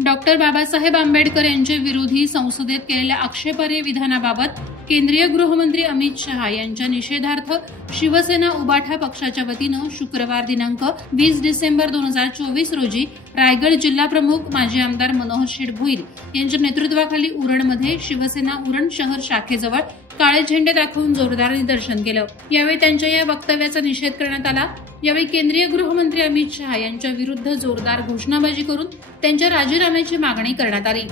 Doctor Babasaheb Ambedkar यांच्या विरोधी संसदेत केलेल्या आक्षेपार्ह विधानाबाबत केंद्रीय गृहमंत्री अमित शहा यांच्या निषेधार्थ शिवसेना उबाठा पक्षाच्या वतीनं शुक्रवार दिनांक 20 डिसेंबर 2024 रोजी रायगड जिल्हा प्रमुख माजी आमदार मनोहर शेठ भोईर यांच्या नेतृत्वाखाली उरणमध्ये शिवसेना उरण शहर शाखेजवळ काळे झेंडे दाखवून जोरदार निदर्शन केलं। यावेळी त्यांच्या या वक्तव्याचा निषेध करण्यात आला। यावेळी केंद्रीय गृहमंत्री अमित शहा यांच्या विरुद्ध जोरदार घोषणाबाजी करून त्यांच्या राजीनाम्याची मागणी करण्यात आली।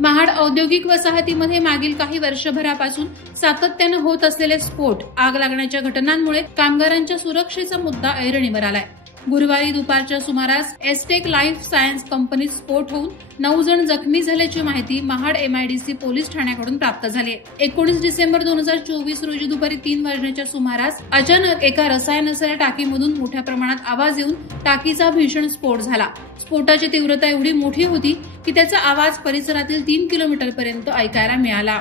महाड औद्योगिक वसाहतीमध्ये मागील काही वर्षभरापासून सातत्याने होत असलेले स्फोट, आग लागण्याच्या घटनांमुळे कामगारांच्या सुरक्षेचा मुद्दा ऐरणीवर आलाय। गुरुवारी दुपारच्या सुमारास एस्टेक लाईफ सायन्स कंपनीत स्फोट होऊन 9 जण जखमी झाल्याची माहिती महाड MIDC पोलीस ठाण्याकडून प्राप्त झाली आहे। 19 डिसेंबर 2024 रोजी दुपारी 3 वाजण्याच्या सुमारास अचानक एका रसायनाच्या टाकीमधून मोठ्या प्रमाणात आवाज येऊन टाकीचा भीषण स्फोट झाला। स्फोटाची तीव्रता एवढी मोठी होती की त्याचा आवाज परिसरातील 3 किलोमीटरपर्यंत ऐकायला मिळाला।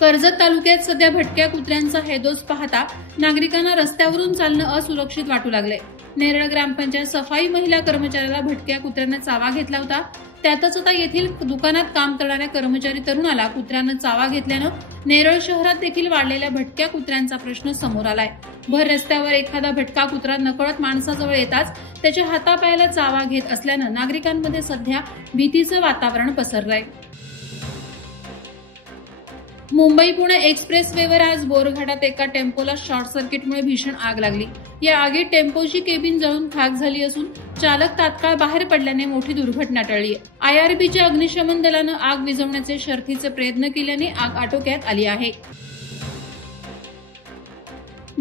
कर्जत तालुक्यात सध्या भटक्या कुत्र्यांचा हैदोस पाहता नागरिकांना रस्त्यावरून चालणं असुरक्षित वाटू लागले। नेरळ ग्रामपंचायत सफाई महिला कर्मचाऱ्याला भटक्या कुत्र्यानं चावा घेतला होता। त्यातच आता येथील दुकानात काम करणाऱ्या कर्मचारी तरुणाला कुत्र्यानं चावा घेतल्यानं नेरळ शहरात देखील वाढलेल्या भटक्या कुत्र्यांचा प्रश्न समोर आलाय। भर रस्त्यावर एखादा भटका कुत्रा नकळत माणसाजवळ येताच त्याच्या हातापायाला चावा घेत असल्यानं नागरिकांमध्ये सध्या भीतीचं वातावरण पसरलंय। मुंबई पुणे एक्सप्रेसवेवर आज बोरघाटात एका टेम्पोला शॉर्ट सर्किटमुळे भीषण आग लागली। या आगीत टेम्पोची केबिन जळून खाक झाली असून चालक तात्काळ बाहेर पडल्याने मोठी दुर्घटना टळली। IRBच्या अग्निशमन दलानं आग विझवण्याचे शर्थीचे प्रयत्न केल्याने आग आटोक्यात आली आहे।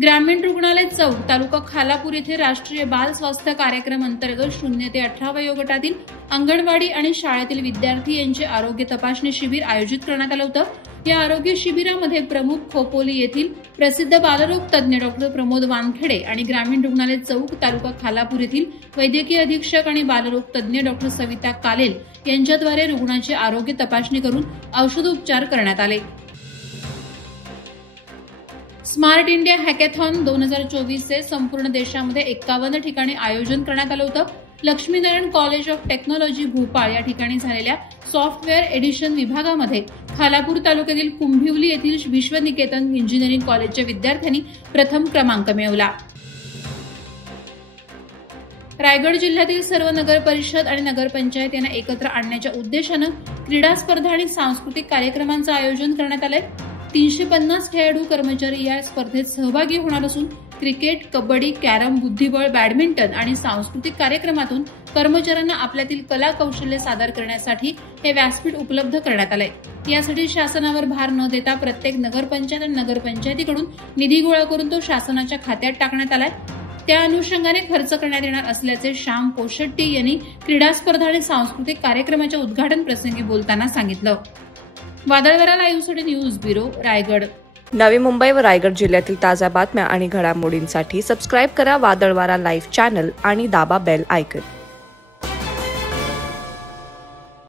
ग्रामीण रुग्णालय चौक तालुका खालापूर येथे राष्ट्रीय बाल स्वास्थ्य कार्यक्रम अंतर्गत 0 ते 18 वयोगटातील अंगणवाडी आणि शाळेतील विद्यार्थी यांचे आरोग्य तपासणी शिबिर आयोजित करण्यात आलं होतं। या आरोग्य शिबिरामध्ये प्रमुख खोपोली येथील प्रसिद्ध बालरोग तज्ञ डॉक्टर प्रमोद वानखेडे आणि ग्रामीण रुग्णालय चौक तालुका खालापूर येथील वैद्यकीय अधीक्षक आणि बालरोग तज्ञ डॉक्टर सविता कालेल यांच्याद्वारे रुग्णाची आरोग्य तपासणी करून औषधोपचार करण्यात आले। स्मार्ट इंडिया हॅकेथॉन 2024चे संपूर्ण देशामध्ये 51 ठिकाणी आयोजन करण्यात आलं होतं। Laxminarayan college of technology Bhopal या ठिकाणी झालेल्या सॉफ्टवेअर एडिशन विभागामध्ये खालापूर तालुक्यातील कुंभिवली येथील विश्वनिकेतन इंजिनिअरिंग कॉलेजच्या विद्यार्थ्यांनी प्रथम क्रमांक मिळवला। रायगड जिल्ह्यातील सर्व नगर परिषद आणि नगरपंचायत यांना एकत्र आणण्याच्या उद्देशानं क्रीडा स्पर्धा आणि सांस्कृतिक कार्यक्रमांचं आयोजन करण्यात आलंय। 350 खेळाडू कर्मचारी या स्पर्धेत सहभागी होणार असून क्रिकेट, कबड्डी, कॅरम, बुद्धिबळ, बॅडमिंटन आणि सांस्कृतिक कार्यक्रमातून कर्मचाऱ्यांना आपल्यातील कला कौशल्य सादर करण्यासाठी हे व्यासपीठ उपलब्ध करण्यात आलंय। यासाठी शासनावर भार न देता प्रत्येक नगरपंचायत आणि नगरपंचायतीकडून निधी गोळा करून तो शासनाच्या खात्यात टाकण्यात आलाय। त्या अनुषंगाने खर्च करण्यात येणार असल्याचे श्याम पोशेट्टी यांनी क्रीडा स्पर्धा आणि सांस्कृतिक कार्यक्रमाच्या उद्घाटन प्रसंगी बोलताना सांगितलं। वादळवारा लाईव्हसाठी न्यूज ब्युरो रायगड। नवी मुंबई व रायगड जिल्ह्यातील ताज्या बातम्या आणि घडामोडींसाठी सबस्क्राईब करा वादळवारा लाईव्ह चॅनल आणि दाबा बेल आयकॉन।